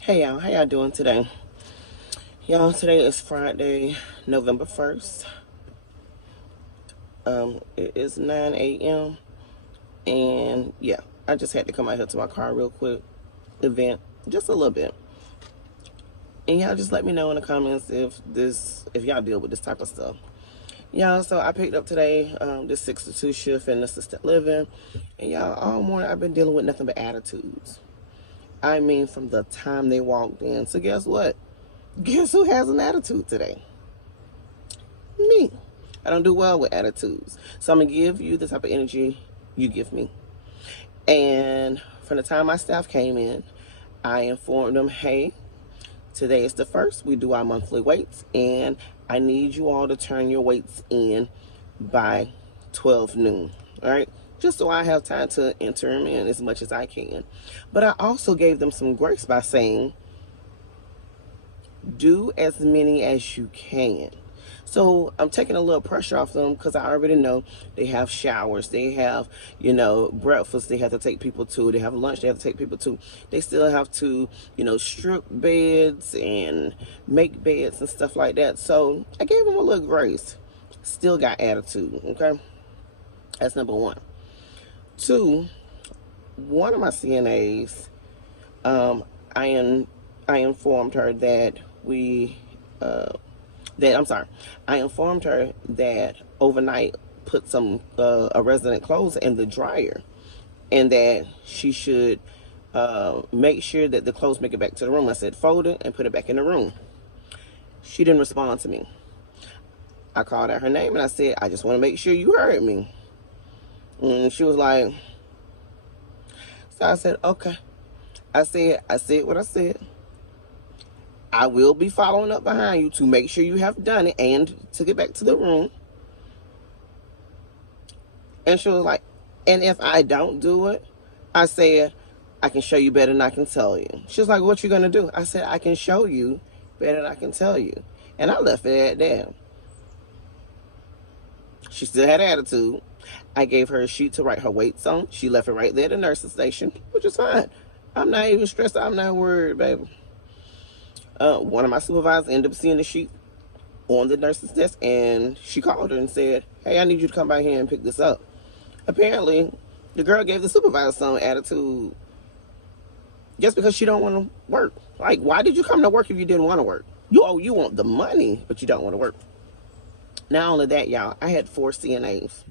Hey y'all, how y'all doing today? Y'all, today is Friday, November 1st. It is 9 a.m. And yeah, I just had to come out here to my car real quick, event, just a little bit. And y'all just let me know in the comments if y'all deal with this type of stuff. Y'all, so I picked up today this 6 to 2 shift in assisted living. And y'all, all morning I've been dealing with nothing but attitudes. I mean, from the time they walked in. So guess what? Guess who has an attitude today? Me. I don't do well with attitudes. So I'm going to give you the type of energy you give me. And from the time my staff came in, I informed them, hey, today is the first. We do our monthly weights, and I need you all to turn your weights in by 12 noon. All right? Just so I have time to enter them in as much as I can. But I also gave them some grace by saying, do as many as you can. So I'm taking a little pressure off them because I already know they have showers, they have, breakfast they have to take people to, they have lunch they have to take people to. They still have to, strip beds and make beds and stuff like that. So I gave them a little grace. Still got attitude, okay? That's number one. Two, one of my CNAs, um, I am I informed her that I informed her that overnight put some a resident clothes in the dryer, and that she should make sure that the clothes make it back to the room. I said fold it and put it back in the room. She didn't respond to me. I called out her name and I said, I just want to make sure you heard me. And she was like, so I said, okay. I said what I said. I will be following up behind you to make sure you have done it and to get back to the room. And she was like, and if I don't do it, I said, I can show you better than I can tell you. She was like, what you gonna do? I said, I can show you better than I can tell you. And I left it at that. She still had attitude. I gave her a sheet to write her weights on. She left it right there at the nurse's station, which is fine. I'm not even stressed. I'm not worried, baby. One of my supervisors ended up seeing the sheet on the nurse's desk, and she called her and said, hey, I need you to come by here and pick this up. Apparently, the girl gave the supervisor some attitude just because she don't want to work. Like, why did you come to work if you didn't want to work? You want the money, but you don't want to work. Not only that, y'all, I had 4 CNAs.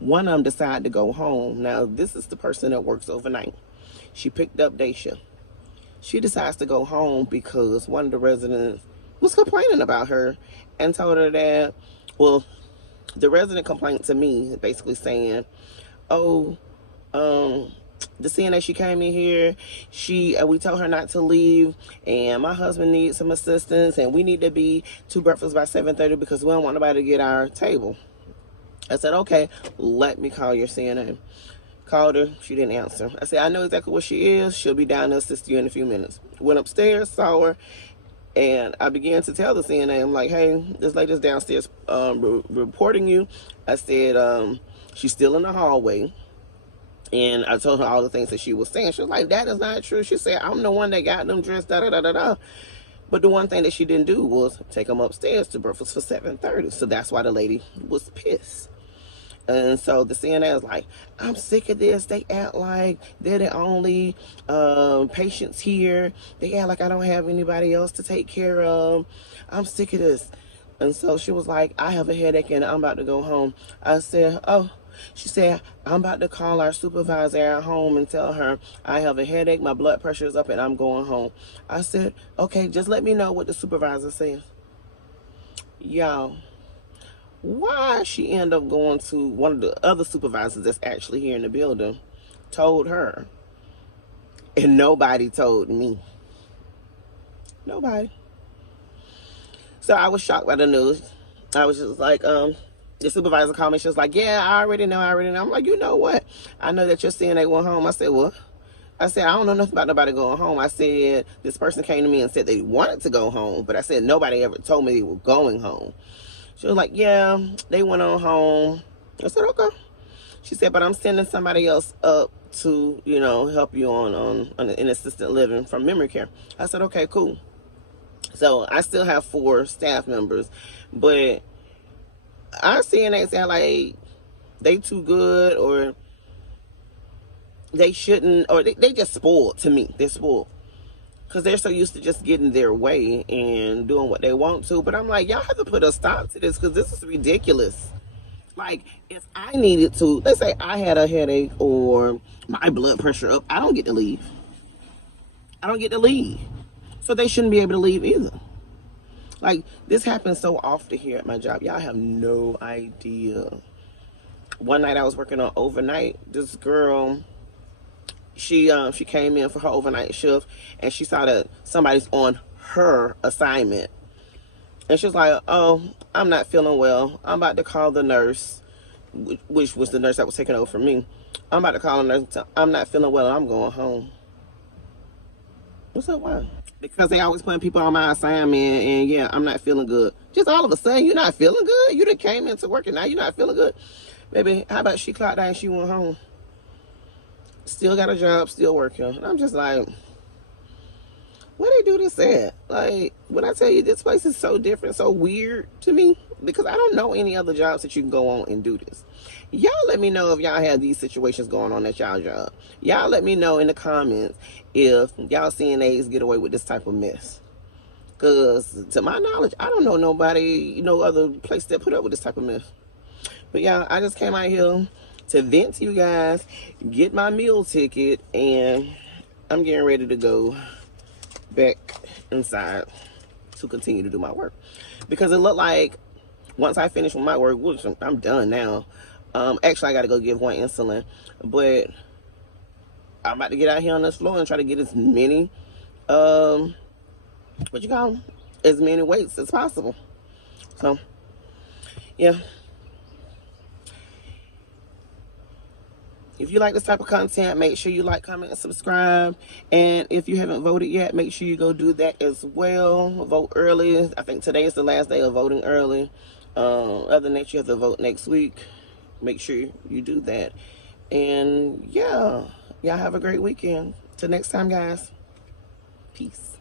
One of them decided to go home. Now, this is the person that works overnight. She picked up day shift. She decides to go home because one of the residents was complaining about her and told her that, well, the resident complained to me basically saying, oh, the CNA, she came in here, we told her not to leave, and my husband needs some assistance, and we need to be to breakfast by 7:30 because we don't want nobody to get our table. I said, okay, let me call your CNA. Called her, she didn't answer. I said, I know exactly where she is. She'll be down to assist you in a few minutes. Went upstairs, saw her, and I began to tell the CNA, I'm like, hey, this lady's downstairs reporting you. I said, she's still in the hallway. And I told her all the things that she was saying. She was like, that is not true. She said, I'm the one that got them dressed, da-da-da-da-da. But the one thing that she didn't do was take them upstairs to breakfast for 7:30. So that's why the lady was pissed. And so the CNA is like, I'm sick of this. They act like they're the only patients here. They act like I don't have anybody else to take care of. I'm sick of this. And so she was like, I have a headache and I'm about to go home. I said, oh. She said, I'm about to call our supervisor at home and tell her I have a headache, my blood pressure is up, and I'm going home. I said, okay, just let me know what the supervisor says. Y'all, why she ended up going to one of the other supervisors that's actually here in the building, told her, and nobody told me. Nobody. So I was shocked by the news. I was just like, the supervisor called me. She was like, yeah, I already know. I'm like, you know what? I know that you're saying they went home. I said, what? I said, I don't know nothing about nobody going home. I said, this person came to me and said they wanted to go home, but I said, nobody ever told me they were going home. She was like, yeah, they went on home. I said, okay. She said, but I'm sending somebody else up to, you know, help you on in assistant living from memory care. I said, okay, cool. So I still have 4 staff members, but our CNAs are like, they too good, or they shouldn't, or they just spoiled to me. They're spoiled because they're so used to just getting their way and doing what they want to. But I'm like, y'all have to put a stop to this because this is ridiculous. Like, if I needed to, let's say I had a headache or my blood pressure up, I don't get to leave. I don't get to leave. So they shouldn't be able to leave either. Like, this happens so often here at my job. Y'all have no idea. One night I was working on overnight. This girl, she came in for her overnight shift, and she saw that somebody's on her assignment. And she was like, oh, I'm not feeling well. I'm about to call the nurse, which was the nurse that was taking over from me. I'm about to call the nurse and tell, I'm not feeling well and I'm going home. What's up, why? Because they always putting people on my assignment, and yeah, I'm not feeling good. Just all of a sudden, you're not feeling good? You done came into work and now you're not feeling good? Baby, how about she clocked out and she went home? Still got a job, still working. And I'm just like, where they do this at? Like, when I tell you this place is so different, so weird to me, because I don't know any other jobs that you can go on and do this. Y'all let me know if y'all have these situations going on at y'all job. Y'all let me know in the comments if y'all CNAs get away with this type of mess. Because to my knowledge, I don't know nobody, no other place that put up with this type of mess. But yeah, I just came out here to vent to you guys, get my meal ticket, and I'm getting ready to go back inside to continue to do my work, because it looked like once I finish with my work, which I'm done now, actually I got to go give one insulin, but I'm about to get out here on this floor and try to get as many what you call them, as many weights as possible. So yeah, if you like this type of content, make sure you like, comment, and subscribe. And if you haven't voted yet, make sure you go do that as well. Vote early. I think today is the last day of voting early. Other than that, you have to vote next week. Make sure you do that. And yeah, y'all have a great weekend. Till next time, guys. Peace.